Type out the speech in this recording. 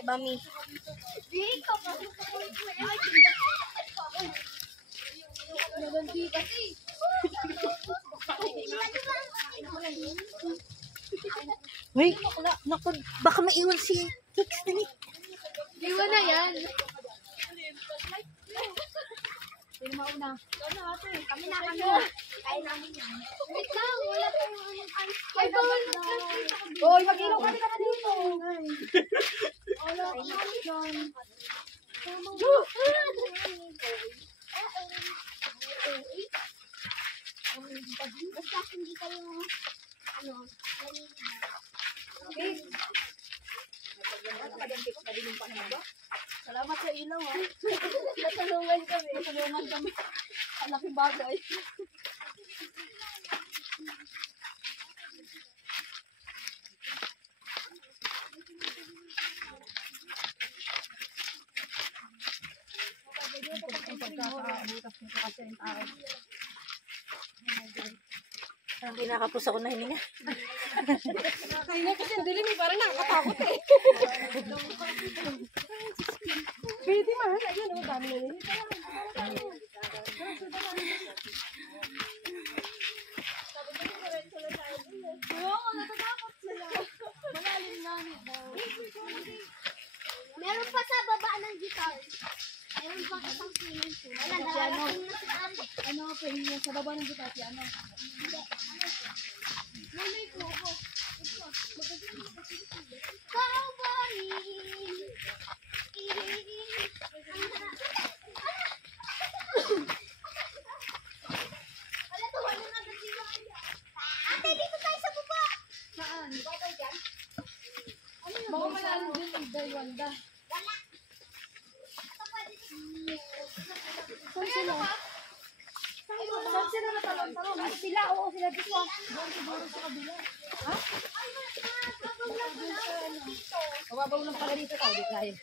Kay Mami. Uy, naku, baka maiwan si Kicks din eh. Iwan na yan. Sino mauna? Kami na. Kain namin yan. Wait lang, wala tayong ay, bawal na. Hoy, mag-ilaw kami ka na dito. Wala kami dyan. Basta hindi kayo, Salamat sa ilaw ha. natulungan kami. Natulungan kami. Ang laking bagay. Hindi nakapos ako na hininga. Kaya kasi ang dilim eh, parang nakakatakot eh. Pwede man, ayun ang dami na yun. Meron pa sa baba ng gitar. Meron pa isang swimming pool. Wala, nalalaking na sa amin. Ano, pahinga sa baba ng butati, ano? May kuko. Cowboy! Wala to, wala nga dati yung ate, dito tayo sa baba! Saan? Baba tayo dyan? Baka malalo din yung Daywanda. Wala. Ito pwede Saan sila? Saan sila natalon-talon? Sila, oo, sila dito. Doon siguro sa kabila. Ha? Mababaw lang pala dito tao, di tayo.